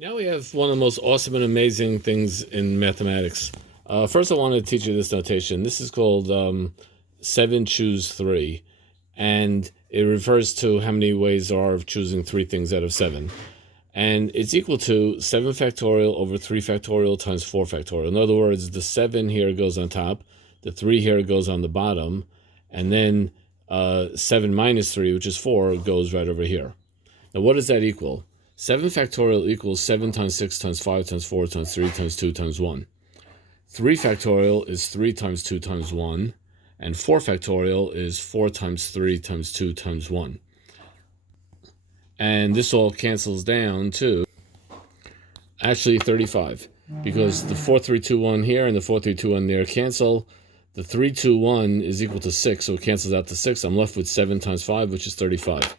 Now we have one of the most awesome and amazing things in mathematics. First, I want to teach you this notation. This is called 7 choose 3, and it refers to how many ways there are of choosing 3 things out of 7. And it's equal to 7 factorial over 3 factorial times 4 factorial. In other words, the 7 here goes on top, the 3 here goes on the bottom, and then 7 minus 3, which is 4, goes right over here. Now, what does that equal? 7 factorial equals 7 times 6 times 5 times 4 times 3 times 2 times 1. 3 factorial is 3 times 2 times 1. And 4 factorial is 4 times 3 times 2 times 1. And this all cancels down to actually 35. Because the 4, 3, 2, 1 here and the 4, 3, 2, 1 there cancel. The 3, 2, 1 is equal to 6, so it cancels out to 6. I'm left with 7 times 5, which is 35.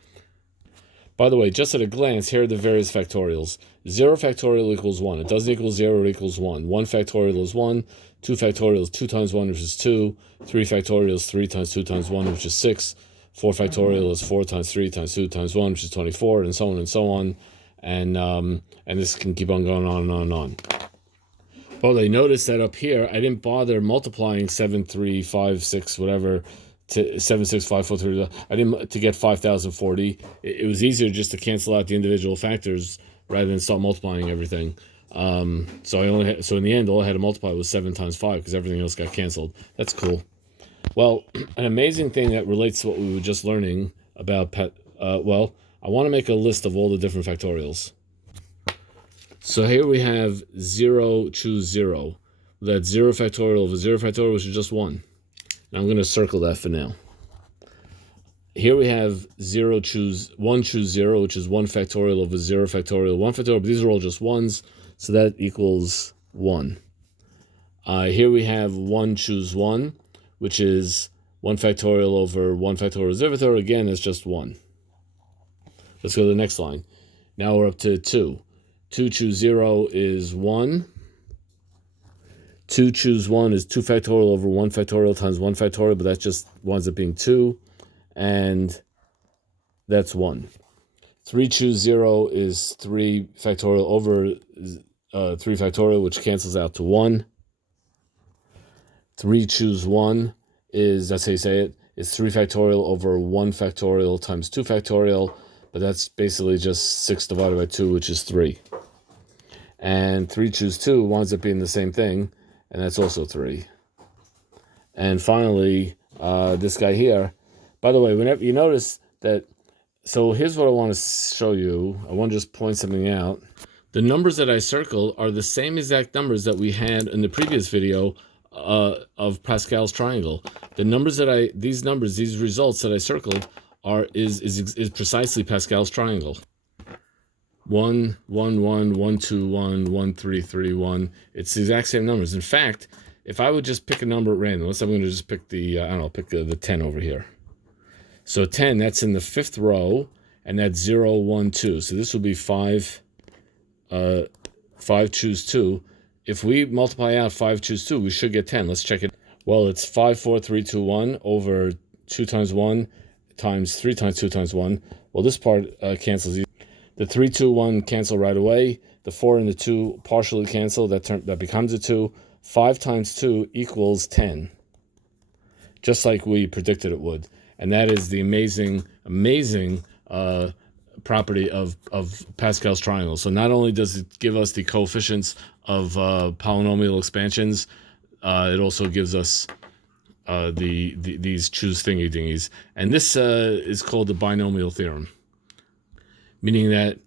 By the way, just at a glance, here are the various factorials. 0 factorial equals 1. It doesn't equal 0, it equals 1. 1 factorial is 1. 2 factorial is 2 times 1, which is 2. 3 factorial is 3 times 2 times 1, which is 6. 4 factorial is 4 times 3 times 2 times 1, which is 24, and so on and so on. And this can keep on going on and on and on. Well, they notice that up here, I didn't bother multiplying 7, 3, 5, 6, whatever, to 7, 6, 5, 4, 3. I didn't to get 5,040. It was easier just to cancel out the individual factors rather than start multiplying everything. So in the end, all I had to multiply was 7 times 5 because everything else got canceled. That's cool. Well, an amazing thing that relates to what we were just learning about I want to make a list of all the different factorials. So here we have 0 choose 0. That's 0 factorial over 0 factorial, which is just 1. I'm going to circle that for now. Here we have 1 choose 0, which is 1 factorial over 0 factorial, 1 factorial, but these are all just 1s, so that equals 1. Here we have 1 choose 1, which is 1 factorial over 1 factorial 0 factorial. Again, it's just 1. Let's go to the next line. Now we're up to 2. 2 choose 0 is 1. 2 choose 1 is 2 factorial over 1 factorial times 1 factorial, but that just winds up being 2, and that's 1. 3 choose 0 is 3 factorial over 3 factorial, which cancels out to 1. 3 choose 1 is, that's how you say it, is 3 factorial over 1 factorial times 2 factorial, but that's basically just 6 divided by 2, which is 3. And 3 choose 2 winds up being the same thing, and that's also 3. And finally, this guy here. By the way, whenever you notice that, so here's what I want to show you. I want to just point something out. The numbers that I circled are the same exact numbers that we had in the previous video of Pascal's triangle. The numbers that these results that I circled is precisely Pascal's triangle. 1, 1, 1, 1, 2, 1, 1, 3, 3, 1. It's the exact same numbers. In fact, if I would just pick a number at random, let's say I'm going to just pick the 10 over here. So 10, that's in the 5th row, and that's 0, 1, 2. So this will be 5 choose 2. If we multiply out 5 choose 2, we should get 10. Let's check it. Well, it's 5, 4, 3, 2, 1 over 2 times 1 times 3 times 2 times 1. Well, this part cancels. The 3, 2, 1 cancel right away. The 4 and the 2 partially cancel. That becomes a 2. 5 times 2 equals 10. Just like we predicted it would. And that is the amazing property of Pascal's triangle. So not only does it give us the coefficients of polynomial expansions, it also gives us these choose thingy dingies. And this is called the binomial theorem. Meaning that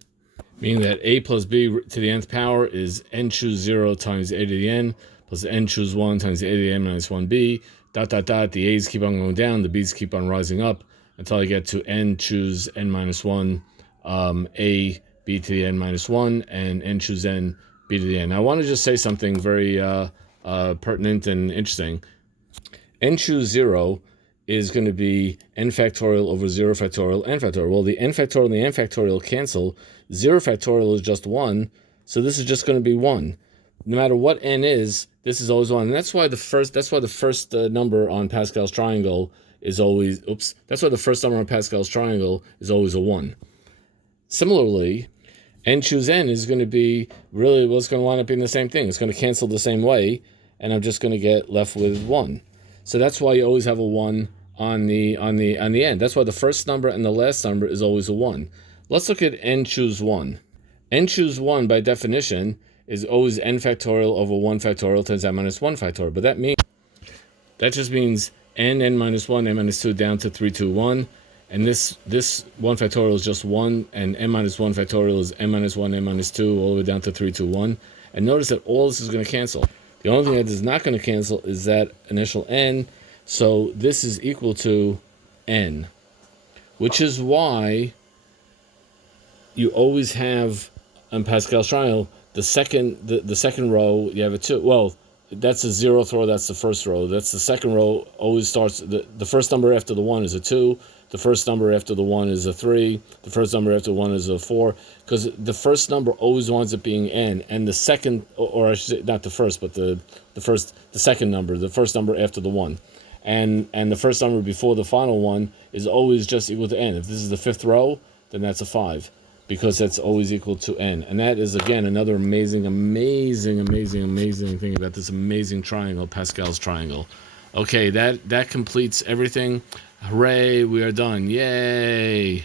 a plus b to the nth power is n choose 0 times a to the n plus n choose 1 times a to the n minus 1b, ... The a's keep on going down, the b's keep on rising up until I get to n choose n minus 1, a b to the n minus 1, and n choose n b to the n. Now, I want to just say something very pertinent and interesting. N choose 0 is going to be n factorial over 0 factorial, n factorial. Well, the n factorial and the n factorial cancel. 0 factorial is just 1, so this is just going to be 1. No matter what n is, this is always 1. And that's why the first number on Pascal's triangle is always, that's why the first number on Pascal's triangle is always a 1. Similarly, n choose n is going to be really what's going to wind up being the same thing. It's going to cancel the same way, and I'm just going to get left with 1. So that's why you always have a 1 on the end. That's why the first number and the last number is always a 1. Let's look at n choose 1. N choose 1 by definition is always n factorial over 1 factorial times n minus 1 factorial. But that just means n minus 1, n minus 2 down to 3, 2, 1. And this 1 factorial is just 1, and n minus 1 factorial is n minus 1, n minus 2, all the way down to 3, 2, 1. And notice that all this is going to cancel. The only thing that is not going to cancel is that initial n. So this is equal to n, which is why you always have on Pascal's triangle the second row you have a 2. Well, that's the 0th row. That's the first row. That's the second row. Always starts the first number after the 1 is a 2. The first number after the 1 is a 3. The first number after 1 is a 4. Because the first number always winds up being n, and the second, or I should say, not the first, but the second number, the first number after the 1, and the first number before the final one is always just equal to n. If this is the 5th row, then that's a 5, because that's always equal to n. And that is, again, another amazing thing about this amazing triangle, Pascal's triangle. Okay, that completes everything. Hooray, we are done. Yay!